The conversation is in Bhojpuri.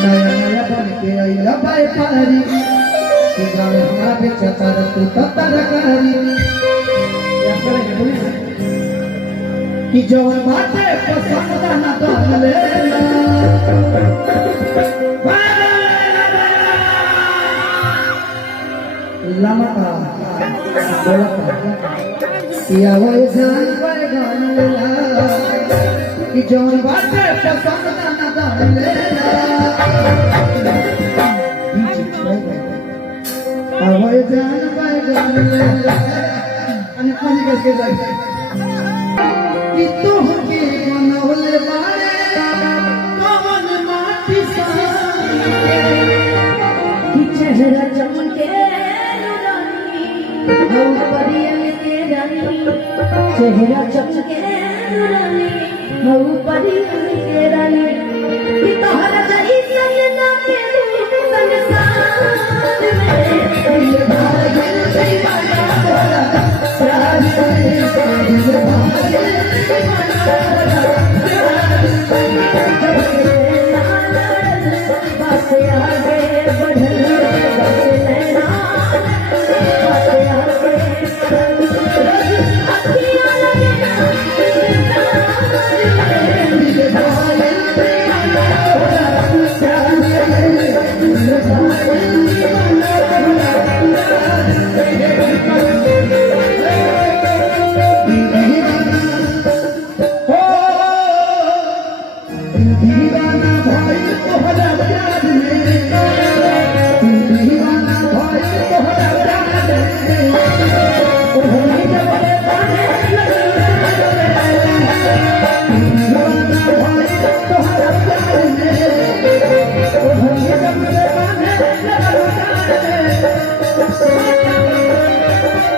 नया नया बन के आइला व्यापारी कि गाँव हमारा बेचता तू तो तरकारी कि जो बाटे पसंद ना कर लेना लमका या वो जान पर गान लेना कि जो बाटे पसंद ना कर लेना वो जान पर गान लेना अन्य पानी करके जाए कि तू के मनोले बारे कवन माटी कि चेहरा चमके रानी हो परियन के रानी चेहरा चमके रानी हो परियन के रानी कि तोहरा जही संग ना के संसार में ये भाग गई माया प्यार से दीवाना भाई